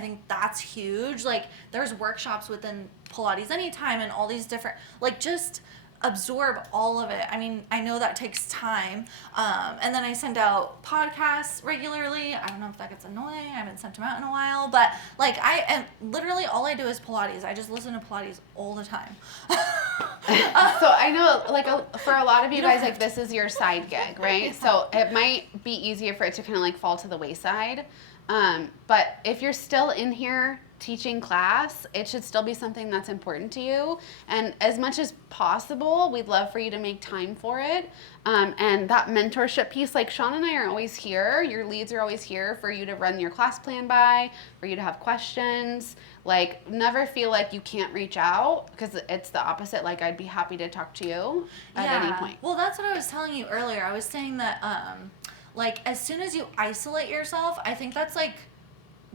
I think that's huge. Like, there's workshops within Pilates Anytime and all these different, like, just absorb all of it. I mean, I know that takes time. And then I send out podcasts regularly. I don't know if that gets annoying. I haven't sent them out in a while, but like literally all I do is Pilates. I just listen to Pilates all the time. So I know, like, for a lot of you guys, like, this is your side gig, right? Yeah. So it might be easier for it to kind of like fall to the wayside. But if you're still in here teaching class, it should still be something that's important to you. And as much as possible, we'd love for you to make time for it. And that mentorship piece, like Sean and I are always here. Your leads are always here for you to run your class plan by, for you to have questions. Like, never feel like you can't reach out, because it's the opposite. Like, I'd be happy to talk to you at any point. Well, that's what I was telling you earlier. I was saying that, like, as soon as you isolate yourself, I think that's like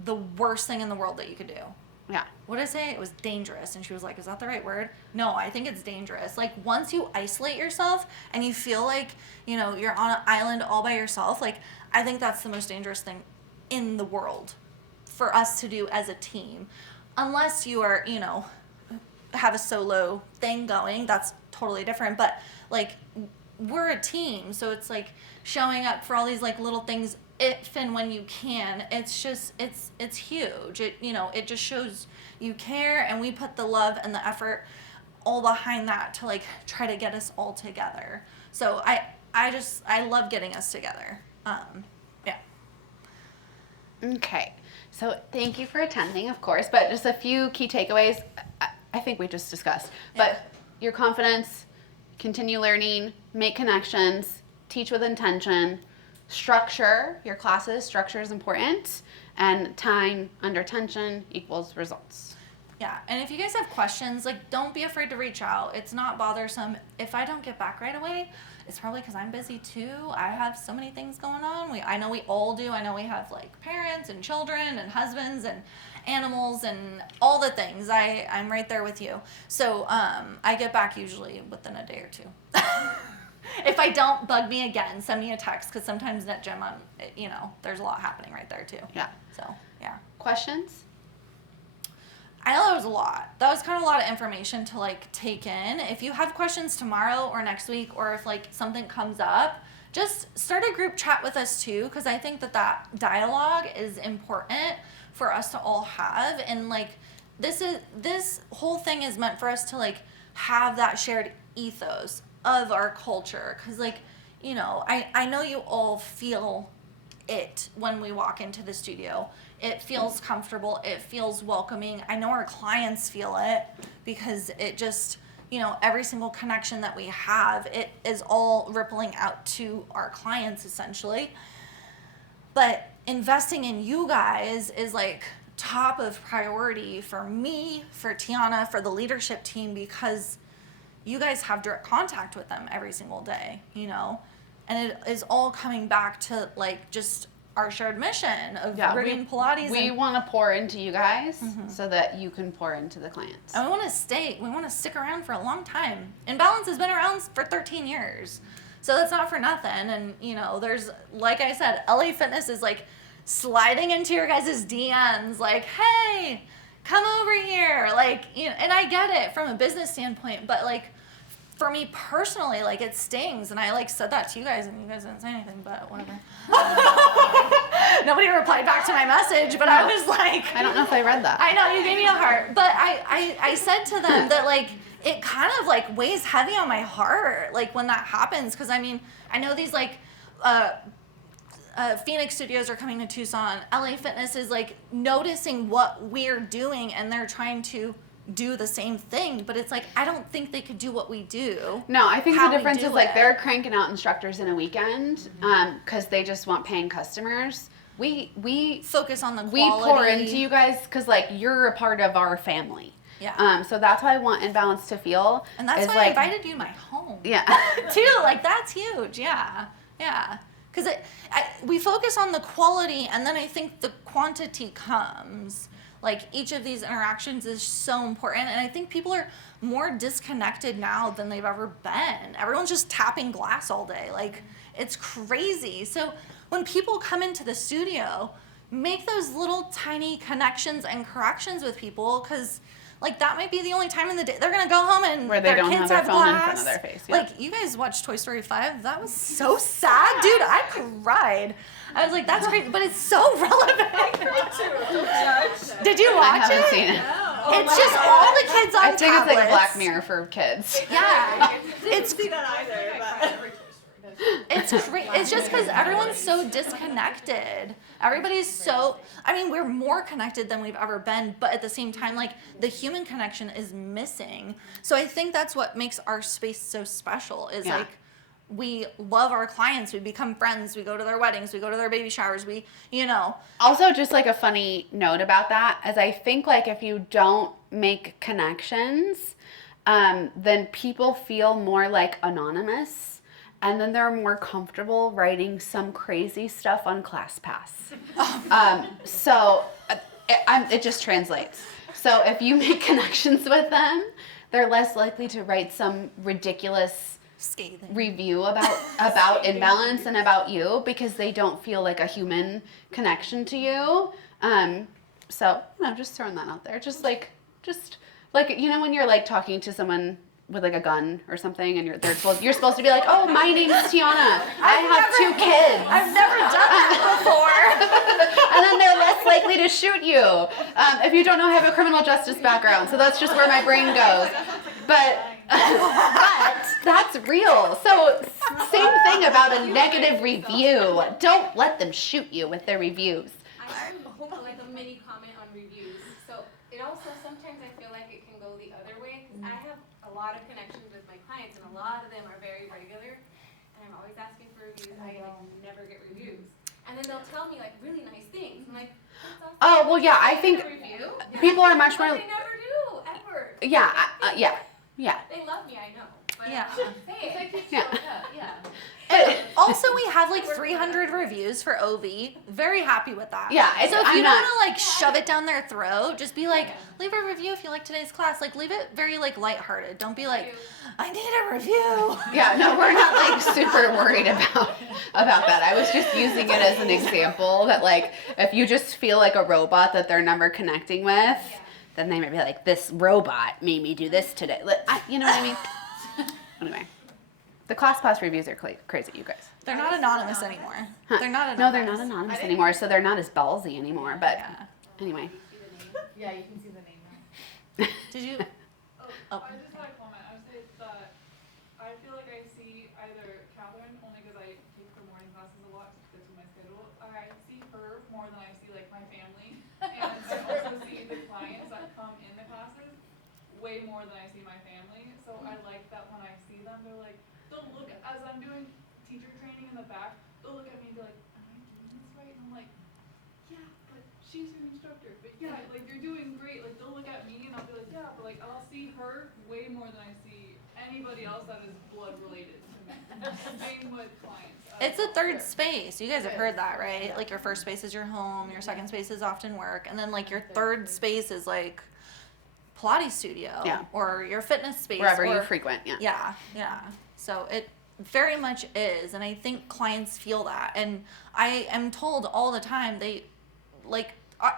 the worst thing in the world that you could do. Yeah. What did I say? It was dangerous. And she was like, is that the right word? No, I think it's dangerous. Like, once you isolate yourself and you feel like, you know, you're on an island all by yourself, like, I think that's the most dangerous thing in the world for us to do as a team. Unless you are, you know, have a solo thing going, that's totally different. But, like, we're a team. So it's like showing up for all these, like, little things if and when you can. It's just, it's huge. It, you know, it just shows you care, and we put the love and the effort all behind that to, like, try to get us all together. So I love getting us together. Yeah. Okay. So thank you for attending, of course, but just a few key takeaways I think we just discussed. But your confidence, continue learning, make connections, teach with intention, structure your classes. Structure is important, and time under tension equals results. Yeah, and if you guys have questions, like, don't be afraid to reach out. It's not bothersome. If I don't get back right away, it's probably because I'm busy too. I have so many things going on. I know we all do. I know we have, like, parents and children and husbands and animals and all the things. I'm right there with you. So I get back usually within a day or two. If I don't, bug me again. Send me a text, because sometimes at gym, you know, there's a lot happening right there too. Yeah. So, yeah. Questions? I know that was a lot. That was kind of a lot of information to, like, take in. If you have questions tomorrow or next week, or if, like, something comes up, just start a group chat with us too, because I think that dialogue is important for us to all have. And, like, this whole thing is meant for us to, like, have that shared ethos of our culture. Because, like, you know, I know you all feel it when we walk into the studio. It feels comfortable. It feels welcoming. I know our clients feel it, because it just, you know, every single connection that we have, it is all rippling out to our clients, essentially. But investing in you guys is, like, top of priority for me, for Tiana, for the leadership team, because you guys have direct contact with them every single day, you know? And it is all coming back to, like, just our shared mission of bringing Pilates. We want to pour into you guys so that you can pour into the clients. And we want to stick around for a long time. Imbalance has been around for 13 years. So that's not for nothing. And, you know, there's, like I said, LA Fitness is, like, sliding into your guys' DMs, like, hey, come over here. Like, you know, and I get it from a business standpoint, but, like, for me personally, like, it stings. And I, like, said that to you guys, and you guys didn't say anything, but whatever. Nobody replied back to my message, but I was like, I don't know if I read that. I know, you gave me a heart. But I said to them that, like, it kind of, like, weighs heavy on my heart, like, when that happens. Because, I mean, I know these, like, Phoenix studios are coming to Tucson. LA Fitness is, like, noticing what we're doing, and they're trying to do the same thing, but it's like, I don't think they could do what we do. No, I think the difference is, like, they're cranking out instructors in a weekend because they just want paying customers. We focus on the quality. We pour into you guys because, like, you're a part of our family. Yeah. So that's how I want Imbalance to feel. And that's why, like, I invited you to my home. Yeah. Too, like, that's huge. Yeah. Yeah. Because we focus on the quality, and then I think the quantity comes. Like, each of these interactions is so important, and I think people are more disconnected now than they've ever been. Everyone's just tapping glass all day. Like, it's crazy. So when people come into the studio, make those little tiny connections and corrections with people, because like that might be the only time in the day they're gonna go home and Where they their don't kids have their phone class. in front of their face. Yeah. Like, you guys watched Toy Story 5? That was so sad, dude. I cried. I was like, that's crazy, but it's so relevant. Did you watch I haven't it? seen it. It's just all the kids on I think tablets. it's like a Black Mirror for kids. Yeah. It's see that either, but it's just because everyone's so disconnected. Everybody's so, I mean, we're more connected than we've ever been, but at the same time, like, the human connection is missing. So I think that's what makes our space so special is Yeah. like, we love our clients, we become friends, we go to their weddings, we go to their baby showers, we, you know. Also, just like a funny note about that is I think like if you don't make connections, then people feel more like anonymous. And then they're more comfortable writing some crazy stuff on ClassPass. It just translates. So if you make connections with them, they're less likely to write some ridiculous Scathing review about imbalance and about you because they don't feel like a human connection to you. So, just throwing that out there. Just like, you know, when you're like talking to someone with like a gun or something, and you're supposed to be like, oh, my name's Tiana. I have 2 kids. I've never done that before. And then they're less likely to shoot you. If you don't know, I have a criminal justice background, so that's just where my brain goes. But that's real. So same thing about a negative review. Don't let them shoot you with their reviews. I hope like a mini comment on reviews. So it also sometimes I feel like it can go the other way because I have a lot of connections with my clients and a lot of them are very regular and I'm always asking for reviews. I like never get reviews. And then they'll tell me like really nice things. I'm like, that's awesome. Oh, well, yeah, I think review. people are much more. But they never do ever. Yeah, yeah. They love me, I know. But Yeah. Hey, Yeah. Also, we have like 300 reviews for OV. Very happy with that. Yeah, So if I'm you not- don't want to like shove it down their throat, just be like, leave a review if you like today's class. Like, leave it very like lighthearted. Don't be like, I need a review. Yeah, no, we're not like super worried about that. I was just using it as an example that like if you just feel like a robot that they're never connecting with, then they might be like, this robot made me do this today. You know what I mean? Anyway, the ClassPass reviews are crazy, you guys. They're not anonymous anymore. Huh. They're not anonymous. No, they're not anonymous anymore, so they're not as ballsy anymore. But Yeah. anyway. yeah, you can see the name now. Did you? Oh. I just had a comment. I would say that I feel like I see either Catherine, only because I take the morning classes a lot to fit to my schedule, or I see her more than I see like my family. And I also see the clients that come in the classes way more than I see my family. So I like that when I see them, they'll look as I'm doing teacher training in the back, they'll look at me and be like, am I doing this right? And I'm like, yeah, but she's your instructor. But yeah, like you're doing great. Like they'll look at me and I'll be like, yeah, but like I'll see her way more than I see anybody else that is blood related to me. Same with clients. It's a third space. You guys have heard that, right? Like your first space is your home, your second space is often work, and then like your third space is like Pilates studio or your fitness space. Wherever you frequent, Yeah. So it very much is, and I think clients feel that. And I am told all the time they like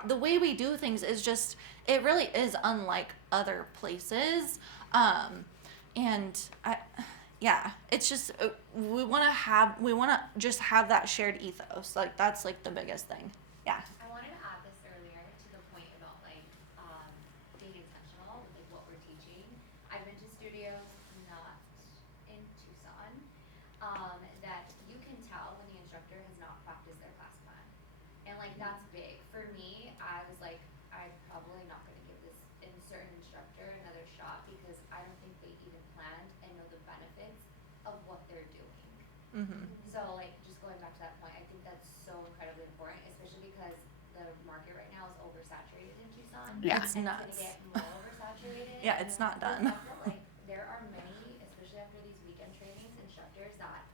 the way we do things is just it really is unlike other places. It's just we want to just have that shared ethos. Like that's like the biggest thing. Yeah. I wanted to add this earlier to the point about like being intentional with like what we're teaching. I've been to studios not in Tucson that you can tell when the instructor has not practiced their class plan, and like that's big for me. I was like, I'm probably not going to give this certain instructor another shot because I don't think they even planned and know the benefits of what they're doing. Mm-hmm. So like just going back to that point, I think that's so incredibly important, especially because the market right now is oversaturated in Tucson. Yeah. It's and nuts. It's gonna get more oversaturated. Yeah, it's not done. Like there are many, especially after these weekend trainings, instructors that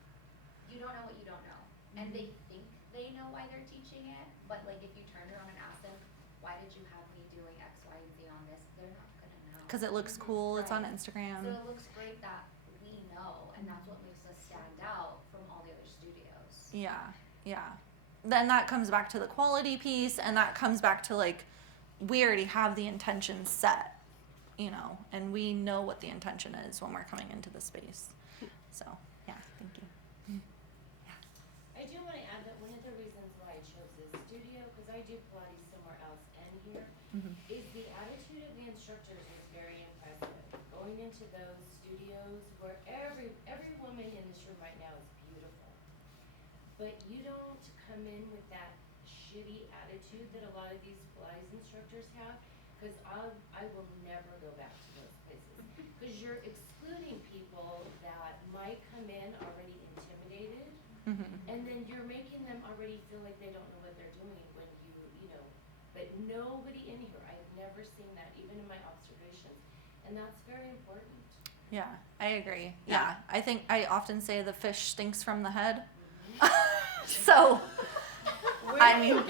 you don't know what you don't know, and they think they know why they're teaching it, but like if you turn around and ask them, why did you have me doing X, Y, and Z on this? They're not gonna know. Because it looks cool. It's on Right. Instagram. So it looks great that we know, and that's what makes us stand out from all the other studios. Yeah. then that comes back to the quality piece, and that comes back to like, we already have the intention set, you know, and we know what the intention is when we're coming into the space. So, yeah, thank you. I do want to add that one of the reasons why I chose this studio, because I do Pilates somewhere else and here, is the attitude of the instructors was very impressive. Going into those studios where every woman in this room right now is beautiful, but you don't come in with that shitty attitude that a lot of these Pilates instructors have, because I will never go back to those places, because you're excluding people that might come in already intimidated. And then you're making them already feel like they don't know what they're doing when you know, but nobody in here, I've never seen that, even in my observations. And that's very important. Yeah, I agree. Yeah, I think I often say the fish stinks from the head. So, I mean,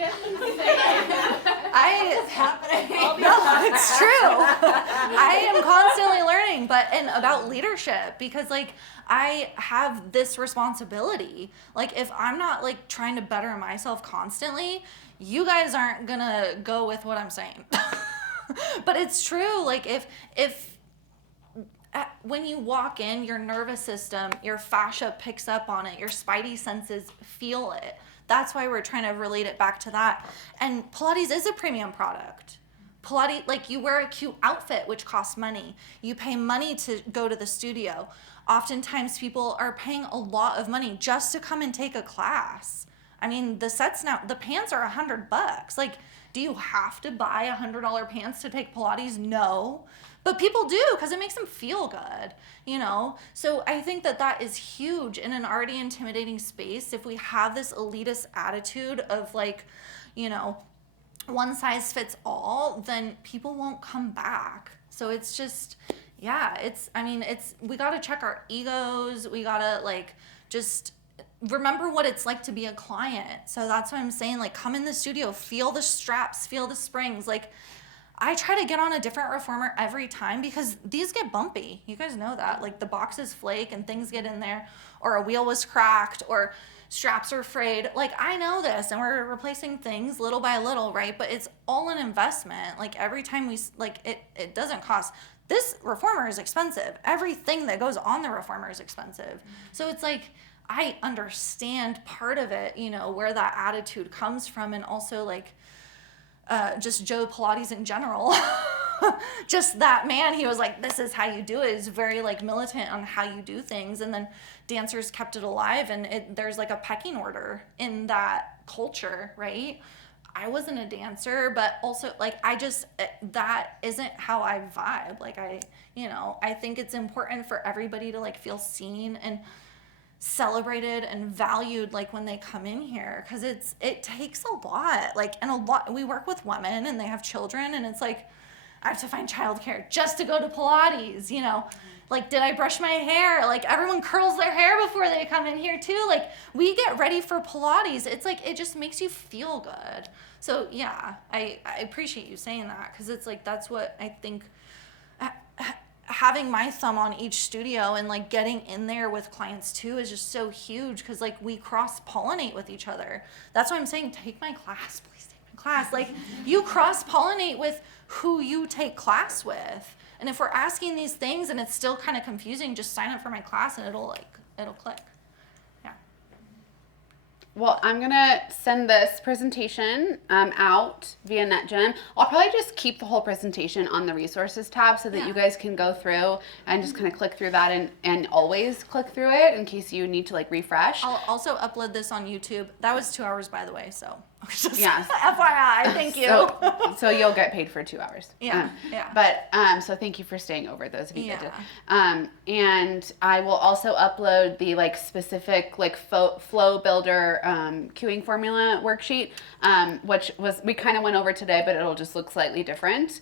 It's happening. no, it's true. I am constantly learning, and about leadership, because like I have this responsibility. Like if I'm not like trying to better myself constantly, you guys aren't gonna go with what I'm saying. But it's true. Like if when you walk in, your nervous system, your fascia picks up on it, your spidey senses feel it. That's why we're trying to relate it back to that. And Pilates is a premium product. Pilates, like you wear a cute outfit, which costs money. You pay money to go to the studio. Oftentimes people are paying a lot of money just to come and take a class. I mean, the sets now, the pants are $100. Like, do you have to buy $100 pants to take Pilates? No. But people do, because it makes them feel good, you know? So I think that is huge in an already intimidating space. If we have this elitist attitude of like, you know, one size fits all, then people won't come back. So it's just, yeah, we got to check our egos. We got to like, just remember what it's like to be a client. So that's what I'm saying. Like, come in the studio, feel the straps, feel the springs. Like, I try to get on a different reformer every time because these get bumpy. You guys know that. Like the boxes flake and things get in there, or a wheel was cracked, or straps are frayed. Like I know this, and we're replacing things little by little, right? But it's all an investment. Like every time it doesn't cost. This reformer is expensive. Everything that goes on the reformer is expensive. So it's like, I understand part of it, you know, where that attitude comes from, and also like, just Joe Pilates in general. Just that man, he was like, this is how you do it. It's very like militant on how you do things. And then dancers kept it alive, and there's like a pecking order in that culture, right? I wasn't a dancer, but also like that isn't how I vibe. Like I think it's important for everybody to like feel seen and celebrated and valued like when they come in here, because it takes a lot, like, and a lot. We work with women and they have children, and it's like I have to find childcare just to go to Pilates, you know. Like, did I brush my hair? Like, everyone curls their hair before they come in here too. Like, we get ready for Pilates. It's like, it just makes you feel good. So yeah, I appreciate you saying that, because it's like, that's what I think, having my thumb on each studio and like getting in there with clients too is just so huge, because like we cross pollinate with each other. That's why I'm saying, take my class, please take my class. Like, you cross pollinate with who you take class with. And if we're asking these things and it's still kind of confusing, just sign up for my class and it'll click. Yeah. Well, I'm going to send this presentation out via NetGem. I'll probably just keep the whole presentation on the resources tab so that you guys can go through and just kind of click through that and always click through it in case you need to like refresh. I'll also upload this on YouTube. That was 2 hours, by the way, so. Yes. FYI, thank you. So you'll get paid for 2 hours. Yeah. But so thank you for staying over, those of you that Yeah. did. And I will also upload the like specific like flow builder queuing formula worksheet, which we kind of went over today, but it'll just look slightly different.